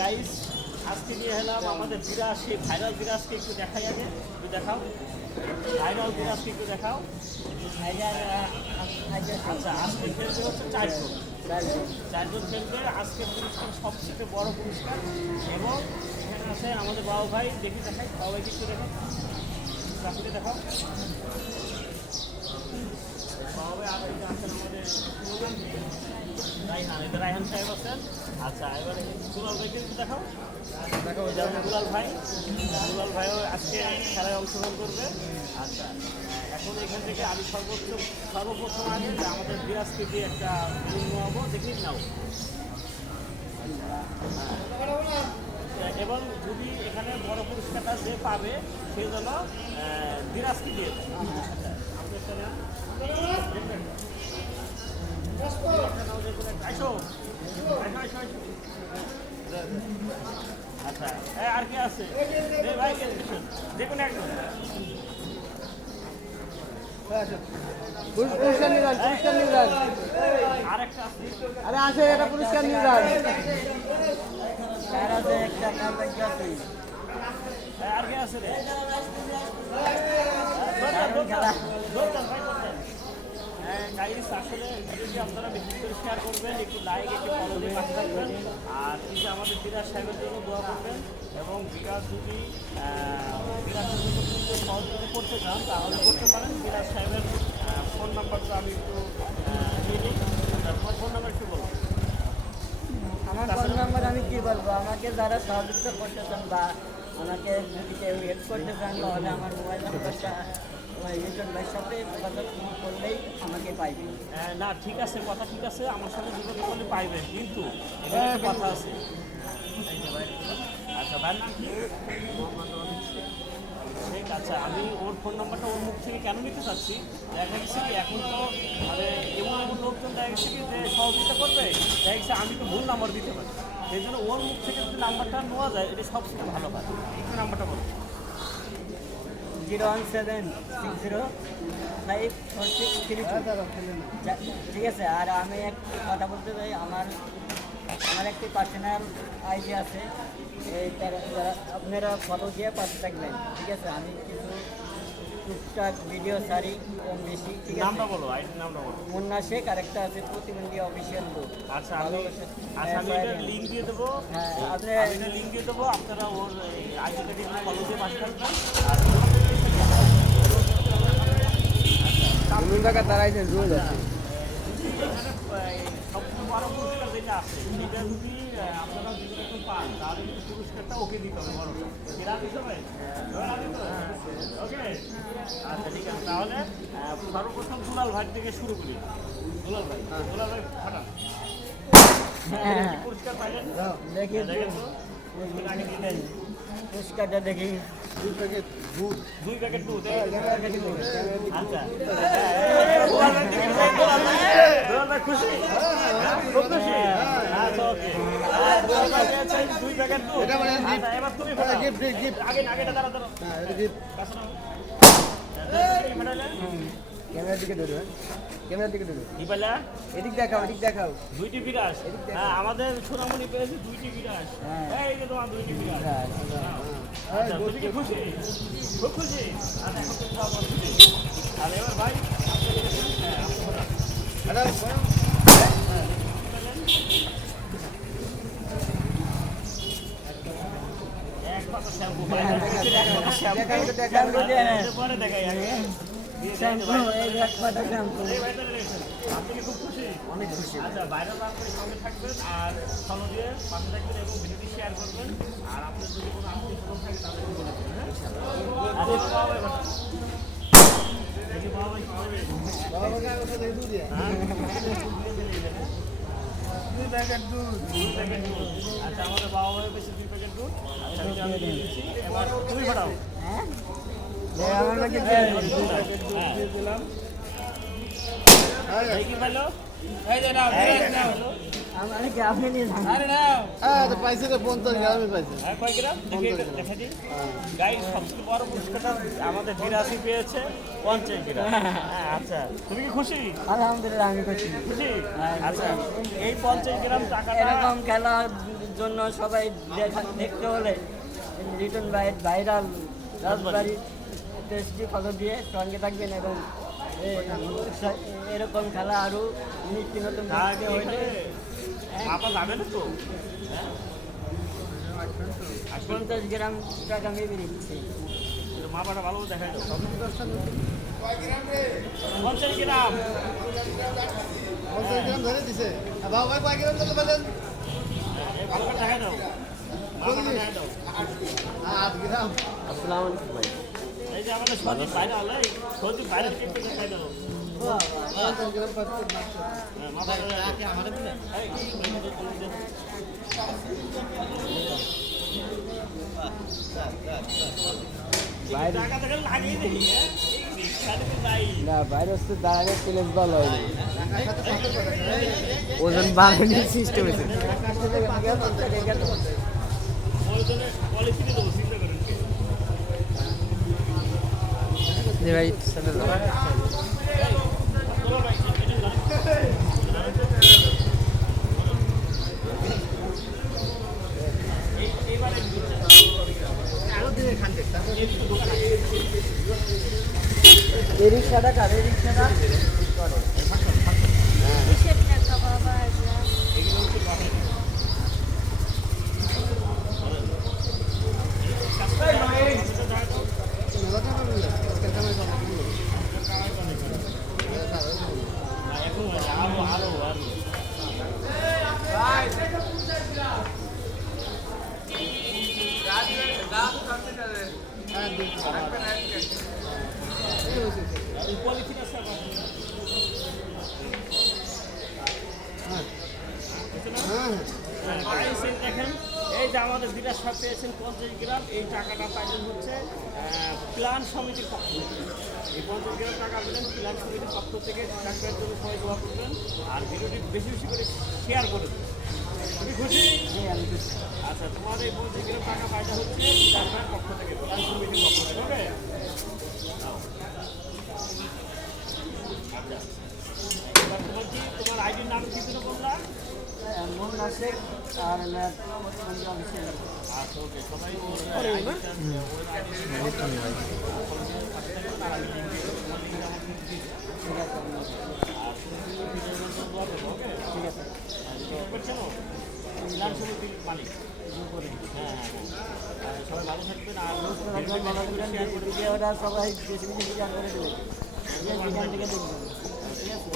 Guys আজকে নিয়ে এলাম আমাদের বিরাজ, সেই ভাইরাল বিরাজকে একটু দেখাই আগে, একটু দেখাও ভাইরাল বিরাজকে একটু দেখাও। আচ্ছা আজকে খেলতে হচ্ছে চারজন খেলবে। আজকে পুরস্কার সবথেকে বড় পুরস্কার এবং এখানে আছে আমাদের বাবু ভাই, দেখি দেখাই বাবু ভাইকে একটু দেখাও, চাকুকে দেখাও বাবু ভাই। আর এটা আছেন আমাদের রায়হান, এটা রায়হান সাহেব আছেন। আচ্ছা এবারে দুলাল ভাইকে একটু দেখাও, দুলাল ভাইও আজকে খেলায় অংশগ্রহণ করবে। আচ্ছা এখন এখান থেকে আমি সর্বপ্রথম আগে আমাদের বিরাজকে দিয়ে একটা নেওয়াবো, দেখি নাও। এবং যদি এখানে বড় পুরস্কারটা যে পাবে সে যেন বিরাজকে দিয়ে দেয়। আচ্ছা আর কি আছে দেখুন একদম পুরস্কার নিয়ে যান, পুরস্কার নিয়ে যান। আরেকটা আছে, আরে আসে এটা পুরস্কার নিয়ে যান। আর কি আছে রে গাইস, আসলে ভিডিওটি আপনারা বেশি করে শেয়ার করবেন, একটু লাইক একটু ফলো দিয়ে পাশে থাকবেন। আর কিন্তু আমাদের বিরাজ সাহেবের জন্য দোয়া করবেন এবং বিরাজ যদি বিরাজের জন্য কিন্তু সহযোগিতা করতে চান তাহলে করতে পারেন। বিরাজ সাহেবের ফোন নাম্বারটা আমি একটু নিয়ে নিই। তোমার ফোন নাম্বার একটু বলুন। আমার ফোন নাম্বার আমি কি বলবো, আমাকে যারা সহযোগিতা করতে চান বা আমাকে যদি কেউ হেল্প করতে চান তাহলে আমার মোবাইল নাম্বারটা ইউটিউব ভাইয়ের সাথে যোগাযোগ করলেই আমাকে পাইবেন। না ঠিক আছে, কথা ঠিক আছে, আমার সাথে যোগাযোগ করলে পাইবেন, কিন্তু এখানে একটা কথা আছে। আচ্ছা ভাইয়ের নাম কি? ঠিক আছে, আমি ওর ফোন নাম্বারটা ওর মুখ থেকে কেন নিতে চাচ্ছি, দেখা গেছে কি এখন তো মানে এমন লোকজন দেখা গেছে কি যে সহযোগিতা করবে, দেখা গেছে আমি তো ভুল নাম্বার দিতে পারি, সেই জন্য ওর মুখ থেকে যদি নাম্বারটা নেওয়া যায় এটা সবচেয়ে ভালো হয়। একটু নাম্বারটা বলো। 017054632। ঠিক আছে, আর আমি একটু কথা বলতে চাই, আমার একটি পার্সোনাল আইডি আছে, এইটা আপনারা ফলো দিয়ে পাশে থাকবেন। ঠিক আছে, আমি কিছু টুকটাক ভিডিও ছাড়ি কম বেশি। ঠিক আছে, নামটা বলো, আইডির নামটা বলো। মুন্না শেখ, আর একটা আছে প্রতিবন্ধী অফিসিয়াল গ্রুপ। আচ্ছা আমি লিঙ্ক দিয়ে দেবো, হ্যাঁ আপনি লিঙ্ক দিয়ে দেবো, আপনারা ওর আইডিটা দিয়ে ফলো দিয়ে পাশে থাকবেন। টাকা দাঁড়াইছে রোজ আছে। সবচেয়ে বড় পুরস্কার যেটা আছে সেটা যদি আপনারা যদি একটু পান তাহলে কিন্তু পুরস্কারটা ওকে দিতে হবে, বড়টা হিসাবে। ওকে আচ্ছা ঠিক আছে, তাহলে সর্বপ্রথম দুলাল ভাই থেকে শুরু করি। দুলাল ভাই ফাটান। পুরস্কার পাইলেন দেখি দেখেন তো পুরস্কারটা দেখি। 2 প্যাকেট দুধ। আচ্ছা খুশি, খুব খুশি। আচ্ছা ওকে, 2 প্যাকেট দুধ। আচ্ছা এবার তুমি আগেটা দাঁড়া ক্যামেরার দিকে ধরো, ক্যামেরার দিকে ধরো। এদিক দেখাও, এদিক দেখাও। 2টি বিরাজ। হ্যাঁ আমাদের সোনামণি পেয়েছে 2টি বিরাজ। এই যে তোমার 2টি বিরাজ। আচ্ছা তুমি কি খুশি? খুব খুশি। আচ্ছা এখন তো খাওয়া খুশি। আর এবার ভাই এক পাতা শ্যাম্পু ভাই, পরে দেখাই আগে। আপনি খুব খুশি? অনেক খুশি। আচ্ছা ভাইরাল আপনার সঙ্গে থাকবেন আর ফলো দিয়ে পাশে থাকবেন এবং ভিডিওটি শেয়ার করবেন। আর আপনার যদি কোনো আত্মীয় স্বজন থাকে তাহলে বলে দেবেন। হ্যাঁ হ্যাঁ? 2 প্যাকেট দুধ। আচ্ছা আমাদের বাবা ভাই বেশি 2 প্যাকেট দুধ। আচ্ছা এটা আমি দিয়ে দিচ্ছি। এবার তুমি ফাটাও। হ্যাঁ আমার কাছে দিয়ে দিন। 2 প্যাকেট দুধ দিয়ে দিলাম। এই কি পেলো? আমি কি আপনি নিয়ে যান কয় গ্রাম? দেখি একটু দেখা দিই। গাইস সবচেয়ে বড় পুরস্কারটা আমাদের বিরাসি পেয়েছে 50 গ্রাম। হ্যাঁ, আচ্ছা তুমি কি খুশি? আলহামদুলিল্লাহ আমি করছি খুশি? আচ্ছা এই 50 গ্রাম টাকাটা এরকম খেলার জন্য সবাই দেখতে হলে রিটন ভাইরাল রাজবাড়ি টেস্টি ফলো দিয়ে সঙ্গে থাকবেন এবং এরকম খেলা আরও নিত্য নতুন দেখতে হলে মাপা যাবে না তো? হ্যাঁ 50 গ্রাম টাকা মেবি দিচ্ছি মাপাটা ভালো দেখাই দাও। 50 গ্রাম এই ভালো করে দেখাই দাও। মাপাটা দেখাই দাও। আসসালামু আলাইকুম ভাই এই যে আমাদের সজিব বাইরে হলে সজিব বাইরে থেকে একটু দেখাই দাও। হ্যাঁ, মাপাটা আমাদের দিলে টাকা দেখে লাগিয়ে দেখি। হ্যাঁ ভাই না ভাইরাস তো দাঁড়ালে প্লেস ভালো হয়নি ওজন বাড়ানোর সিস্টেম হয়েছে ওজনে পলিসিটি দেবো চিন্তা করেন কি? ভাই চলো ভাই এটা ধরেন। এইবারে এই রিক্সাটা কার এই রিক্সাটা হিসেব টাকা বাবা আসলাম এগুলো হচ্ছে কাঠের। এখন আরো আরো আরো পলিথিন আছে দেখেন এই যে আমাদের বিরাট সাপ পেয়েছেন 50 গ্রাম। এই টাকাটা পাইলেন হচ্ছে প্ল্যান সমিতির পক্ষ থেকে। এই 50 গ্রাম টাকা পেলেন প্ল্যান সমিতির পক্ষ থেকে। টাকার জন্য সবাই দোয়া করবেন আর ভিডিওটি বেশি বেশি করে শেয়ার করে দেবেন। তুমি খুশি? আচ্ছা তোমার এই 50 গ্রাম টাকা পাইটা হচ্ছে প্ল্যানের পক্ষ থেকে, প্ল্যান সমিতির পক্ষ থেকে। ওকে আচ্ছা এবার তোমার কি তোমার আইডির নাম কি ছিল বললা? মন আছে আর আচ্ছা ওকে সবাই ঠিক আছে মালিক হ্যাঁ সবাই ভালো থাকবেন আর ভিডিওটা সবাই বেশি বেশি শেয়ার করে দেবেন এখান থেকে দেখবেন ঠিক আছে